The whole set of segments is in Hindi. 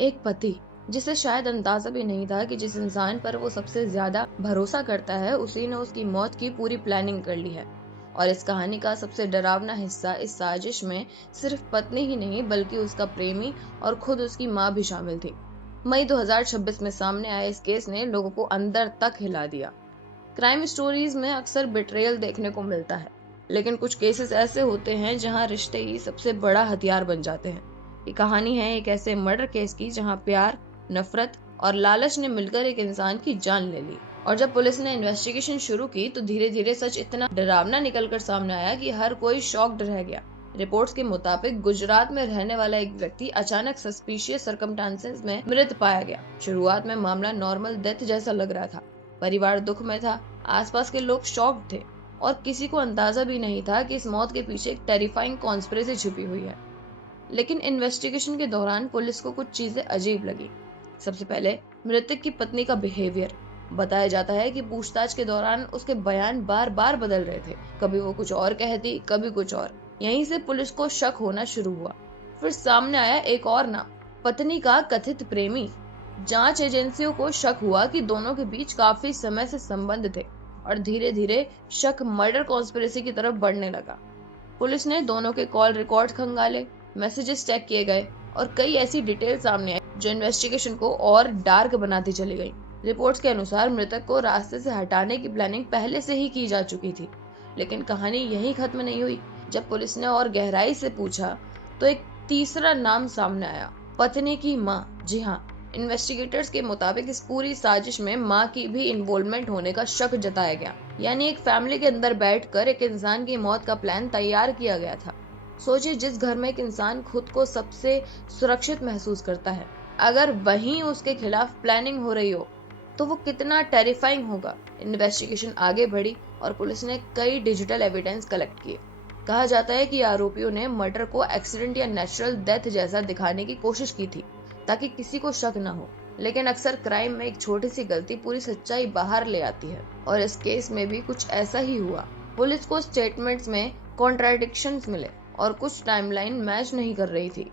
एक पति जिसे शायद अंदाजा भी नहीं था कि जिस इंसान पर वो सबसे ज्यादा भरोसा करता है उसी ने उसकी मौत की पूरी प्लानिंग कर ली है। और इस कहानी का सबसे डरावना हिस्सा, इस साजिश में सिर्फ पत्नी ही नहीं बल्कि उसका प्रेमी और खुद उसकी माँ भी शामिल थी। मई 2026 में सामने आए इस केस ने लोगों को अंदर तक हिला दिया। क्राइम स्टोरीज में अक्सर बिट्रेयल देखने को मिलता है, लेकिन कुछ केसेस ऐसे होते हैं जहां रिश्ते ही सबसे बड़ा हथियार बन जाते हैं। ये कहानी है एक ऐसे मर्डर केस की जहां प्यार, नफरत और लालच ने मिलकर एक इंसान की जान ले ली। और जब पुलिस ने इन्वेस्टिगेशन शुरू की तो धीरे धीरे सच इतना डरावना निकलकर सामने आया कि हर कोई शॉक्ड रह गया। रिपोर्ट्स के मुताबिक गुजरात में रहने वाला एक व्यक्ति अचानक सस्पिशियस सर्कमस्टांसेस में मृत पाया गया। शुरुआत में मामला नॉर्मल डेथ जैसा लग रहा था। परिवार दुख में था, आसपास के लोग शॉक्ड थे और किसी को अंदाजा भी नहीं था कि इस मौत के पीछे एक टेरिफाइंग कॉन्स्पिरेसी छुपी हुई है। लेकिन इन्वेस्टिगेशन के दौरान पुलिस को कुछ चीजें अजीब लगी। सबसे पहले मृतक की पत्नी का बिहेवियर। बताया जाता है कि पूछताछ के दौरान उसके बयान बार बार बदल रहे थे, कभी वो कुछ और कहती, कभी कुछ और। यहीं से पुलिस को शक होना शुरू हुआ। फिर सामने आया एक और नाम, पत्नी का कथित प्रेमी। जांच एजेंसियों को शक हुआ कि दोनों के बीच काफी समय से संबंध थे और धीरे धीरे शक मर्डर कॉन्स्पिरेसी की तरफ बढ़ने लगा। पुलिस ने दोनों के कॉल रिकॉर्ड खंगाले, मैसेजेस चेक किए गए और कई ऐसी डिटेल सामने आई जो इन्वेस्टिगेशन को और डार्क बनाती चली गई। रिपोर्ट्स के अनुसार मृतक को रास्ते से हटाने की प्लानिंग पहले से ही की जा चुकी थी। लेकिन कहानी यहीं खत्म नहीं हुई। जब पुलिस ने और गहराई से पूछा तो एक तीसरा नाम सामने आया, पत्नी की माँ। जी हाँ, इन्वेस्टिगेटर्स के मुताबिक इस पूरी साजिश में माँ की भी इन्वॉल्वमेंट होने का शक जताया गया। यानी एक फैमिली के अंदर बैठकर एक इंसान की मौत का प्लान तैयार किया गया था। सोचिए, जिस घर में एक इंसान खुद को सबसे सुरक्षित महसूस करता है, अगर वहीं उसके खिलाफ प्लानिंग हो रही हो तो वो कितना टेरिफाइंग होगा। इन्वेस्टिगेशन आगे बढ़ी और पुलिस ने कई डिजिटल एविडेंस कलेक्ट किए। कहा जाता है कि आरोपियों ने मर्डर को एक्सीडेंट या नेचुरल डेथ जैसा दिखाने की कोशिश की थी ताकि किसी को शक न हो। लेकिन अक्सर क्राइम में एक छोटी सी गलती पूरी सच्चाई बाहर ले आती है और इस केस में भी कुछ ऐसा ही हुआ। पुलिस को स्टेटमेंट्स में कॉन्ट्राडिक्शंस मिले और कुछ टाइमलाइन मैच नहीं कर रही थी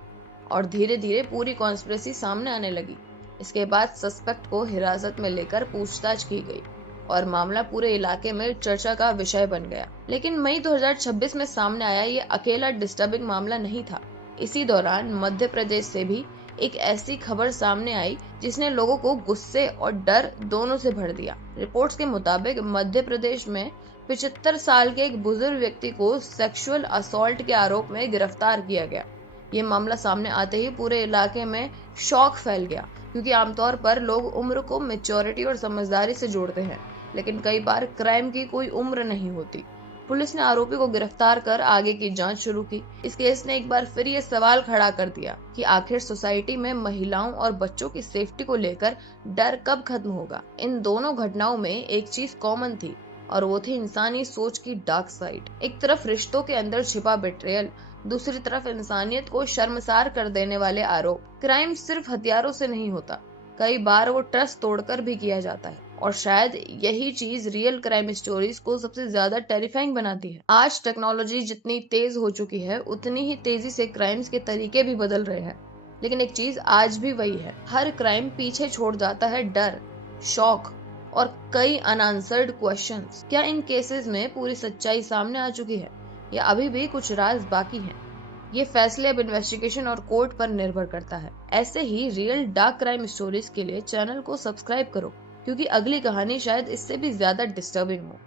और धीरे धीरे पूरी कॉन्स्पिरेसी सामने आने लगी। इसके बाद सस्पेक्ट को हिरासत में लेकर पूछताछ की गई और मामला पूरे इलाके में चर्चा का विषय बन गया। लेकिन मई 2026 में सामने आया ये अकेला डिस्टर्बिंग मामला नहीं था। इसी दौरान मध्य प्रदेश से भी एक ऐसी खबर सामने आई जिसने लोगों को गुस्से और डर दोनों से भर दिया। रिपोर्ट्स के मुताबिक मध्य प्रदेश में 75 साल के एक बुजुर्ग व्यक्ति को सेक्सुअल असॉल्ट के आरोप में गिरफ्तार किया गया। ये मामला सामने आते ही पूरे इलाके में शौक फैल गया, क्योंकि आमतौर पर लोग उम्र को मैच्योरिटी और समझदारी से जोड़ते हैं, लेकिन कई बार क्राइम की कोई उम्र नहीं होती। पुलिस ने आरोपी को गिरफ्तार कर आगे की जांच शुरू की। इस केस ने एक बार फिर ये सवाल खड़ा कर दिया कि आखिर सोसाइटी में महिलाओं और बच्चों की सेफ्टी को लेकर डर कब खत्म होगा। इन दोनों घटनाओं में एक चीज कॉमन थी और वो थी इंसानी सोच की डार्क साइड। एक तरफ रिश्तों के अंदर छिपा बिट्रेयल, दूसरी तरफ इंसानियत को शर्मसार कर देने वाले आरोप। क्राइम सिर्फ हथियारों से नहीं होता, कई बार वो ट्रस्ट तोड़कर भी किया जाता है और शायद यही चीज रियल क्राइम स्टोरीज को सबसे ज्यादा टेरिफाइंग बनाती है। आज टेक्नोलॉजी जितनी तेज हो चुकी है उतनी ही तेजी से क्राइम्स के तरीके भी बदल रहे हैं, लेकिन एक चीज आज भी वही है, हर क्राइम पीछे छोड़ जाता है डर, शौक और कई अनआंसर्ड क्वेश्चंस। क्या इन केसेस में पूरी सच्चाई सामने आ चुकी है या अभी भी कुछ राज बाकी हैं? ये फैसले अब इन्वेस्टिगेशन और कोर्ट पर निर्भर करता है। ऐसे ही रियल डार्क क्राइम स्टोरीज के लिए चैनल को सब्सक्राइब करो, क्योंकि अगली कहानी शायद इससे भी ज्यादा डिस्टर्बिंग हो।